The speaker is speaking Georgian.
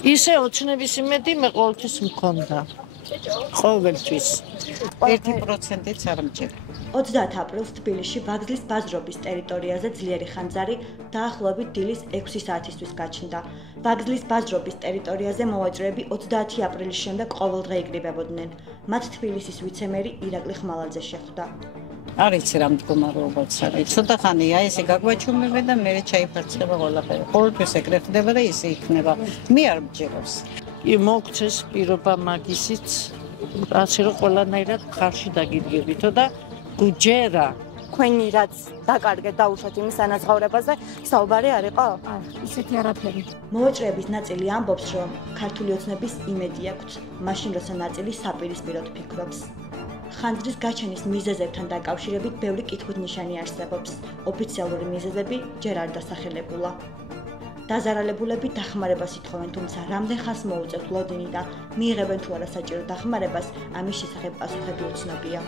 ისე ოცნების იმედი მე ყოველთვის მქონდა. ყოველთვის 1%-იც არ მჭირდა. 30 აპრილს თბილისში ვაგზლის ბაზრობის ტერიტორიაზე ძლიერი ხანძარი დაახლოებით დილის 6 საათისთვის გაჩნდა. ვაგზლის ბაზრობის ტერიტორიაზე მოვაჭრეები 30 აპრილის შემდეგ ყოველდღე იკრიბებოდნენ. მათ თბილისის ვიცემერი ირაკლი ხმალაძე შეხვდა. არ იცი რა მდგომარეობაც არის. ცოტა ხანია ესე გაგვაჩუმებენ და მე ჩაიფარცხება ყველაფერი. ყოველთვის ეგრე ხდება და ისე იქნება. მე არ მჯერავს. მოგცეს პირობა მაგისიც, ასე რომ ყველანაირად ხარში დაგიდგებითო და გუჯერა. თქვენი რაც დაკარგეთ დაუშვათ იმის ანაზღაურებაზე, საუბარი არ იყო? ისეთი არაფერი. მოვაჭრეების ნაწილი ამბობს, რომ ქართული ოცნების იმედი აქვს, მაშინ როცა ნაწილი საპირისპიროდ ფიქრობს. ხანძრის გაჩენის მიზეზებთან დაკავშირებით ბევრი კითხვით-ნიშანი არსებობს. ოფიციალური მიზეზები ჯერ არ დასახელებულა. დაზარალებულები დახმარებას ითხოვენ, თუმცა რამდენ ხანს მოუწევთ ლოდინი და მიიღებენ თუ არა საჭირო დახმარებას, ამის შესახებ პასუხები უცნობია.